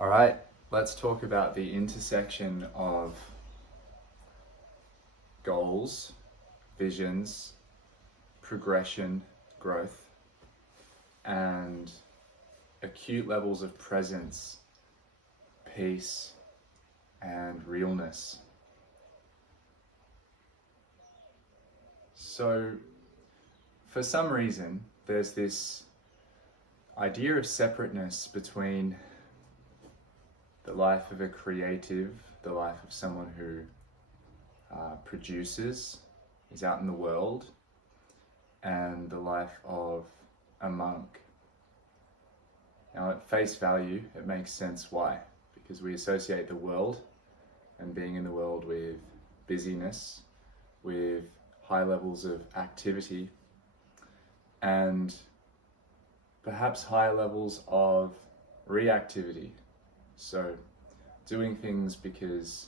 All right, let's talk about the intersection of goals, visions, progression, growth, and acute levels of presence, peace, and realness. So, for some reason, there's this idea of separateness between the life of a creative, the life of someone who produces, is out in the world, and the life of a monk. Now, at face value, it makes sense why. Because we associate the world and being in the world with busyness, with high levels of activity, and perhaps high levels of reactivity. So doing things because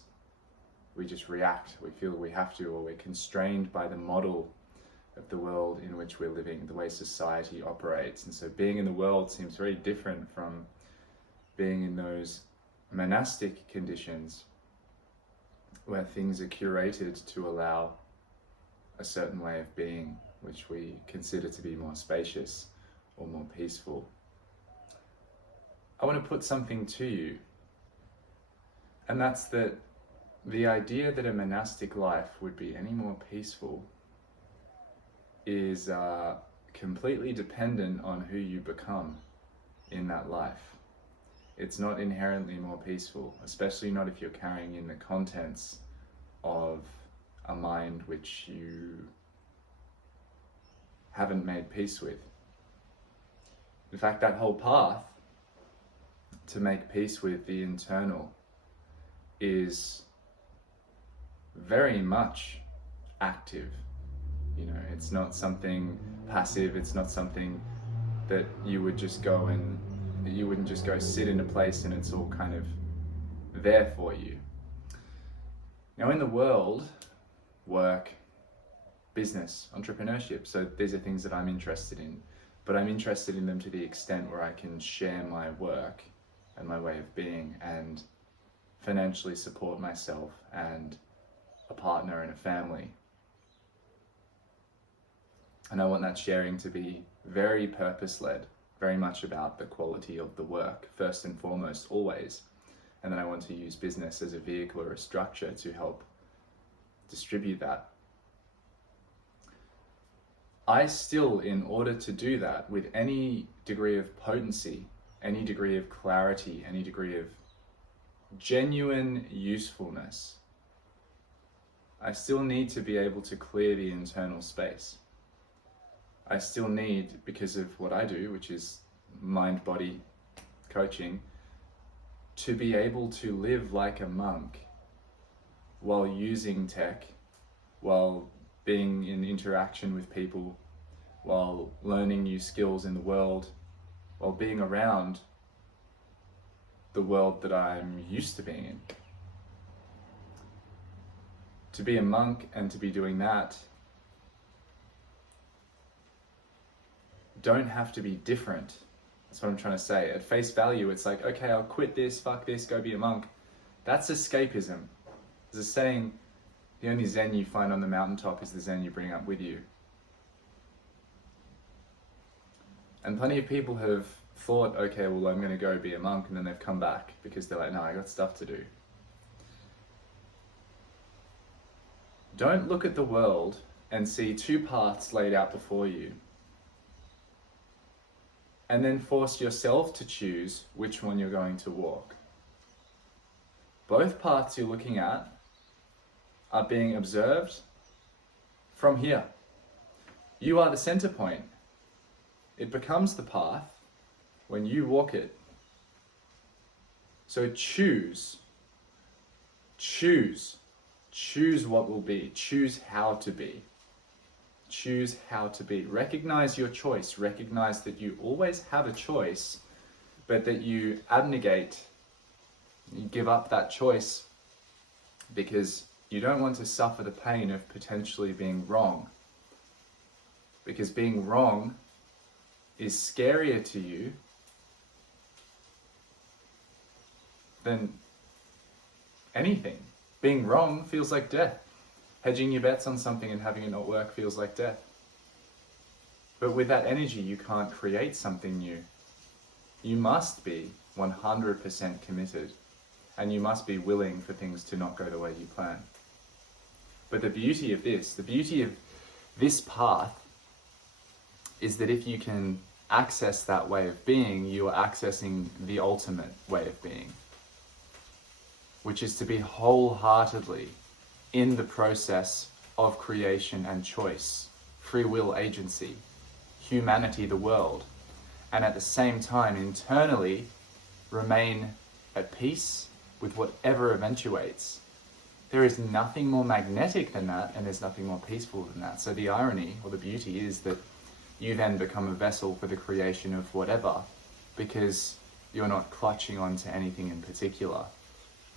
we just react, we feel we have to, or we're constrained by the model of the world in which we're living, the way society operates. And so being in the world seems very different from being in those monastic conditions where things are curated to allow a certain way of being, which we consider to be more spacious or more peaceful. I want to put something to you, and that's that the idea that a monastic life would be any more peaceful is completely dependent on who you become in that life. It's not inherently more peaceful, especially not if you're carrying in the contents of a mind which you haven't made peace with. In fact, that whole path to make peace with the internal is very much active. You know, it's not something passive, it's not something that you would just go and you wouldn't just go sit in a place and it's all kind of there for you. Now in the world, work, business, entrepreneurship, so these are things that I'm interested in, but I'm interested in them to the extent where I can share my work and my way of being and financially support myself and a partner and a family. And I want that sharing to be very purpose-led, very much about the quality of the work, first and foremost, always. And then I want to use business as a vehicle or a structure to help distribute that. I still, in order to do that with any degree of potency, any degree of clarity, any degree of genuine usefulness, I still need to be able to clear the internal space. I still need, because of what I do, which is mind-body coaching, to be able to live like a monk while using tech, while being in interaction with people, while learning new skills in the world, while being around the world that I'm used to being in. To be a monk and to be doing that don't have to be different. That's what I'm trying to say. At face value, it's like, okay, I'll quit this, fuck this, go be a monk. That's escapism. There's a saying, the only Zen you find on the mountaintop is the Zen you bring up with you. And plenty of people have thought, okay, well, I'm going to go be a monk, and then they've come back because they're like, no, I got stuff to do. Don't look at the world and see two paths laid out before you, and then force yourself to choose which one you're going to walk. Both paths you're looking at are being observed from here. You are the center point. It becomes the path when you walk it. So choose what will be, choose how to be. Choose how to be. Recognize your choice. Recognize that you always have a choice, but that you abnegate, you give up that choice because you don't want to suffer the pain of potentially being wrong. Because being wrong is scarier to you than anything. Being wrong feels like death. Hedging your bets on something and having it not work feels like death. But with that energy, you can't create something new. You must be 100% committed, and you must be willing for things to not go the way you plan. But the beauty of this path is that if you can access that way of being, you are accessing the ultimate way of being, which is to be wholeheartedly in the process of creation and choice, free will agency, humanity, the world, and at the same time internally remain at peace with whatever eventuates. There is nothing more magnetic than that, and there's nothing more peaceful than that. So the irony or the beauty is that you then become a vessel for the creation of whatever, because you're not clutching onto anything in particular,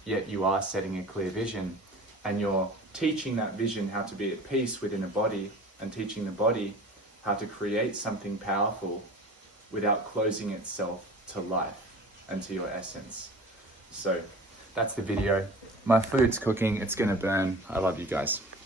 yet you are setting a clear vision, and you're teaching that vision how to be at peace within a body, and teaching the body how to create something powerful without closing itself to life and to your essence. So that's the video. My food's cooking, it's gonna burn. I love you guys.